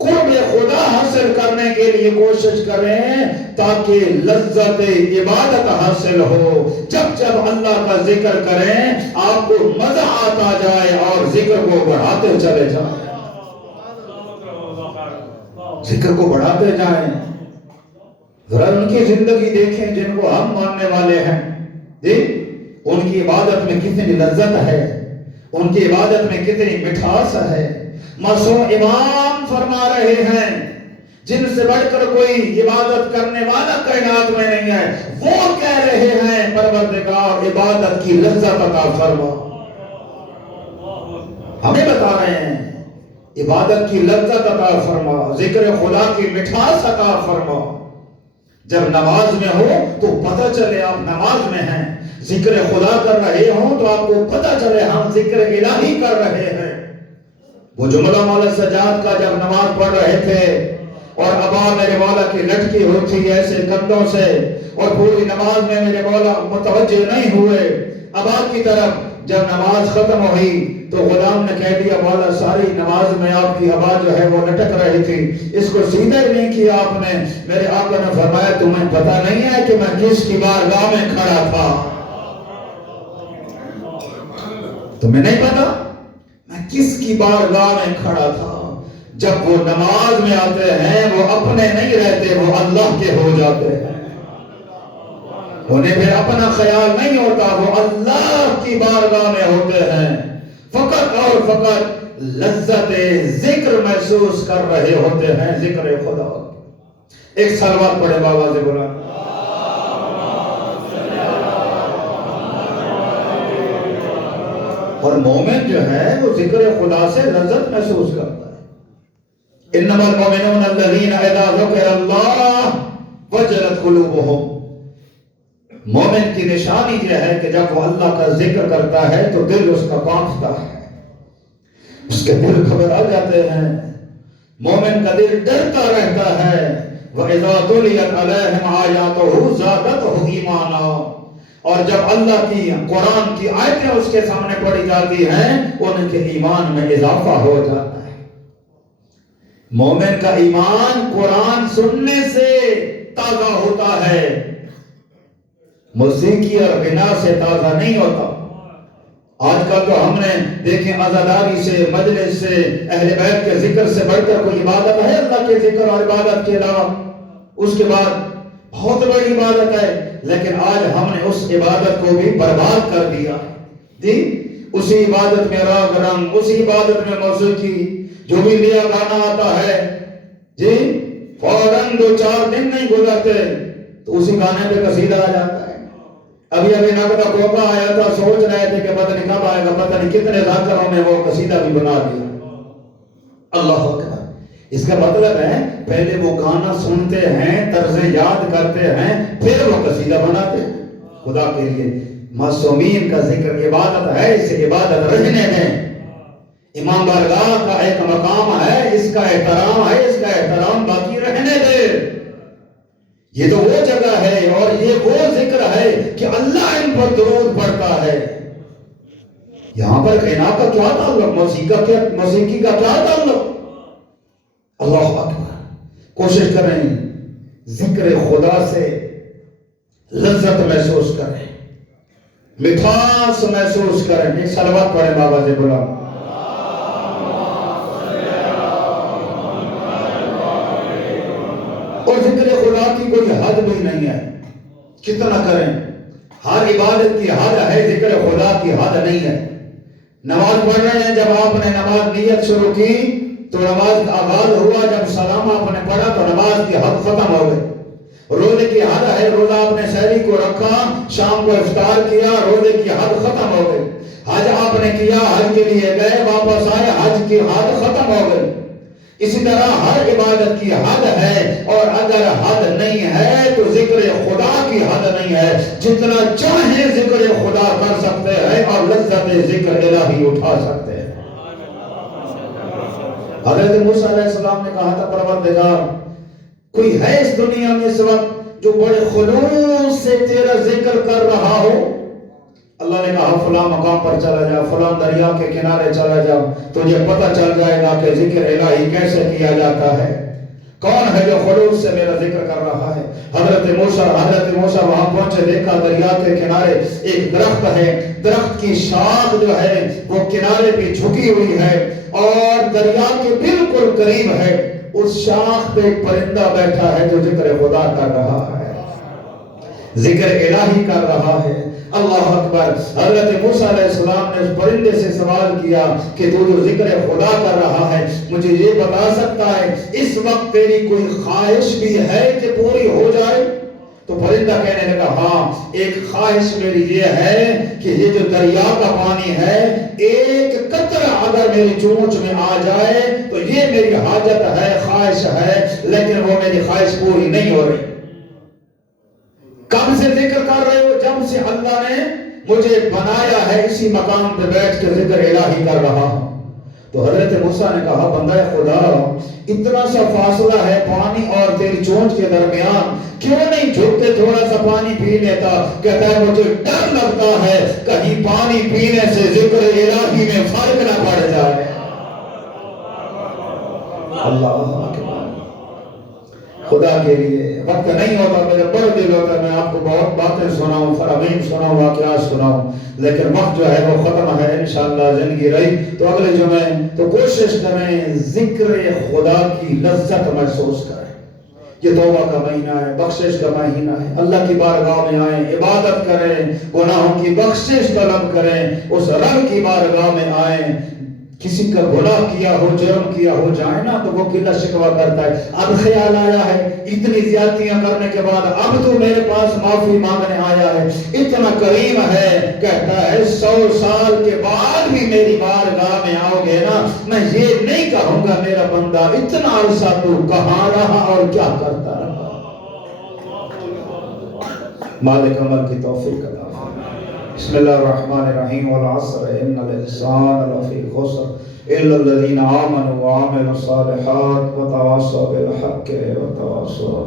قرب خدا حاصل کرنے کے لیے کوشش کریں تاکہ لذت عبادت حاصل ہو. جب جب اللہ کا ذکر کریں آپ کو مزہ آتا جائے اور ذکر کو بڑھاتے چلے جائیں. ذکر کو بڑھاتے جائیں. ذرا ان کی زندگی دیکھیں جن کو ہم ماننے والے ہیں. ان کی عبادت میں کتنی لذت ہے, ان کی عبادت میں کتنی مٹھاس ہے. معصوم امام فرما رہے ہیں جن سے بڑھ کر کوئی عبادت کرنے والا کائنات میں نہیں ہے. وہ کہہ رہے ہیں پروردگار عبادت کی لذت عطا فرما. ہمیں بتا رہے ہیں عبادت کی لذت عطا فرما, ذکر خدا کی مٹھاس عطا فرما. جب نماز میں ہو تو پتہ چلے آپ نماز میں ہیں. ذکر خدا کر رہے ہوں تو آپ کو پتہ چلے ہم ذکر الہی کر رہے ہیں. وہ جملہ مولا سجاد کا جب نماز پڑھ رہے تھے اور ابا میرے مولا کی لٹکی ہوتی ایسے کندھوں سے اور پوری نماز میں میرے مولا متوجہ نہیں ہوئے ابا کی طرف. جب نماز ختم ہوئی تو غلام نے کہہ دیا مولا ساری نماز میں آپ کی ابا جو ہے وہ لٹک رہی تھی, اس کو سیدھا ہی نہیں کیا آپ نے. میرے آقا نے فرمایا تمہیں پتہ نہیں ہے کہ میں کس کی بارگاہ میں کھڑا تھا؟ تمہیں نہیں پتا میں کس کی بارگاہ میں کھڑا تھا؟ جب وہ نماز میں آتے ہیں وہ اپنے نہیں رہتے, وہ اللہ کے ہو جاتے ہیں. انہیں پھر اپنا خیال نہیں ہوتا, وہ اللہ کی بارگاہ میں ہوتے ہیں. فقط اور فقط لذت ذکر محسوس کر رہے ہوتے ہیں, ذکر خدا. ایک صلوات پڑھے بابا سے بولا. اور مومن جو ہے وہ ذکر خدا سے لذت محسوس کرتا ہے. انما المؤمنون الذین اذا ذکر اللہ وجلت قلوبهم. مومن کی نشانی یہ ہے کہ جب وہ اللہ کا ذکر کرتا ہے تو دل اس کا کانپتا ہے, اس کے دل گھبرا جاتے ہیں. مومن کا دل ڈرتا رہتا ہے. وَإِذَا تُلِيَتْ عَلَيْهِمْ آيَاتُهُ زَادَتْهُمْ ایمانا. اور جب اللہ کی قرآن کی آیتیں اس کے سامنے پڑھی جاتی ہیں ان کے ایمان میں اضافہ ہو جاتا ہے. مومن کا ایمان قرآن سننے سے تازہ ہوتا ہے, موسیقی اور غنا سے تازہ نہیں ہوتا. آج کل تو ہم نے دیکھیں عزاداری سے, مجلس سے, اہل بیت کے ذکر سے بڑھ کر کوئی عبادت ہے اللہ کے ذکر اور عبادت کے علاوہ؟ اس کے بعد بہت بڑی عبادت ہے, لیکن آج ہم نے اس عبادت کو بھی برباد کر دیا جی. اسی عبادت میں راگ رنگ, اسی عبادت میں موسیقی, جو بھی نیا گانا آتا ہے جی فوراً 2-4 دن نہیں گزرتے تو اسی گانے پہ قصیدہ آ جاتا ہے. ابھی نقدہ کوپا آیا تھا, سوچ رہے تھے کہ پتہ نہیں کب آئے گا, پتہ نہیں کتنے ذاکروں نے وہ قصیدہ بھی بنا دیا. اللہ اکبر. اس کا مطلب ہے پہلے وہ گانا سنتے ہیں, طرز یاد کرتے ہیں, پھر وہ قصیدہ بناتے ہیں خدا کے لیے. معصومین کا ذکر عبادت ہے, اسے عبادت رہنے دیں. امام بارگاہ کا ایک مقام ہے, اس کا احترام ہے, اس کا احترام باقی رہنے دے. یہ تو وہ جگہ ہے اور یہ وہ ذکر ہے کہ اللہ ان پر درود پڑھتا ہے. یہاں پر غنا کا کیا تعلق, موسیقی کا کیا تعلق؟ اللہ اکبر. کوشش کریں ذکر خدا سے لذت محسوس کریں, مٹھاس محسوس کریں. ایک صلوات پڑھیں بابا سے بولا. اور ذکر خدا کی کوئی حد بھی نہیں ہے, کتنا کریں. ہر عبادت کی حد ہے, ذکر خدا کی حد نہیں ہے. نماز پڑھ رہے ہیں, جب آپ نے نماز نیت شروع کی تو نماز کا آغاز ہوا, جب سلام آپ نے پڑھا تو نماز کی حد ختم ہو گئی. روزے کی حد ہے, روزہ آپ نے سحری کو رکھا, شام کو افطار کیا, روزے کی حد ختم ہو گئی. حج آپ نے کیا, حج کے لیے گئے, واپس آئے, حج کی حد ختم ہو گئی. اسی طرح ہر عبادت کی حد ہے, اور اگر حد نہیں ہے تو ذکر خدا کی حد نہیں ہے. جتنا چاہیں ذکر خدا کر سکتے ہیں اور لذت ذکر الہی اٹھا سکتے ہیں. حضرت موسیٰ علیہ السلام نے کہا تھا پروردگار کوئی ہے اس دنیا میں اس وقت جو بڑے خلوص سے تیرا ذکر کر رہا ہو؟ اللہ نے کہا فلاں مقام پر چلا جا، فلاں دریا کے کنارے چلا جا، تجھے پتہ چل جائے گا کہ ذکر الہی کیسے کیا جاتا ہے، کون ہے جو خلوص سے میرا ذکر کر رہا ہے۔ حضرت موسیٰ وہاں پہنچے، دیکھا دریا کے کنارے ایک درخت ہے، درخت کی شاخ جو ہے وہ کنارے پہ جھکی ہوئی ہے اور دریا کے بالکل قریب ہے، اس شاخ پہ ایک پرندہ بیٹھا ہے جو ذکر خدا کر رہا ہے، ذکر الہی کر رہا ہے۔ اللہ اکبر۔ حضرت موسیٰ علیہ السلام نے اس پرندے سے سوال کیا کہ تو جو ذکر خدا کر رہا ہے مجھے یہ بتا سکتا ہے اس وقت تیری کوئی خواہش بھی ہے کہ پوری ہو جائے؟ تو پرندہ کہنے لگا ہاں، ایک خواہش میری یہ ہے کہ یہ جو دریا کا پانی ہے ایک قطرہ اگر میری چونچ میں آ جائے تو یہ میری حاجت ہے، خواہش ہے، لیکن وہ میری خواہش پوری نہیں ہو رہی۔ کب سے ذکر کر رہے ہو؟ جب سے اللہ نے مجھے بنایا ہے اسی مقام پہ بیٹھ کے ذکر الہی کر رہا ہوں۔ تو حضرت موسیٰ نے کہا بندہ خدا، اتنا سا فاصلہ ہے پانی اور تیری چونچ کے درمیان، کیوں نہیں جھک کے تھوڑا سا پانی پی لیتا؟ کہتا ہے مجھے ڈر لگتا ہے کہیں پانی پینے سے ذکر الہی میں فرق نہ پڑ جائے۔ اللہ اکبر۔ خدا کے لیے وقت نہیں ہوتا، میرے بڑے دل ہوتا ہے میں آپ کو بہت باتیں سناؤں، فرامین سناؤں، واقعات سناؤں، لیکن وقت جو ہے وہ ختم ہے۔ انشاءاللہ زندگی رہی تو اگلے جمعے تو کوشش کریں ذکر خدا کی لذت محسوس کریں۔ یہ توبہ کا مہینہ ہے، بخشش کا مہینہ ہے، اللہ کی بارگاہ میں آئیں، عبادت کریں، گناہوں کی بخشش طلب کریں، اس رب کی بارگاہ میں آئیں۔ کسی کا گناہ کیا ہو، جرم کیا ہو جائے نا تو وہ گلہ شکوہ کرتا ہے، اب خیال آیا ہے اتنی زیادتیاں کرنے کے بعد اب تو میرے پاس معافی مانگنے آیا ہے، اتنا کریم ہے، کہتا ہے 100 سال کے بعد بھی میری بارگاہ میں آؤ گے نا میں یہ نہیں کہوں گا میرا بندہ اتنا عرصہ تو کہاں رہا اور کیا کرتا رہا۔ مالک عمر کی توفیق عطا بسم اللہ الرحمن الرحیم والعصر ان الانسان لفی خسر الا الذین آمنوا وعملوا الصالحات وتواصوا بالحق وتواصوا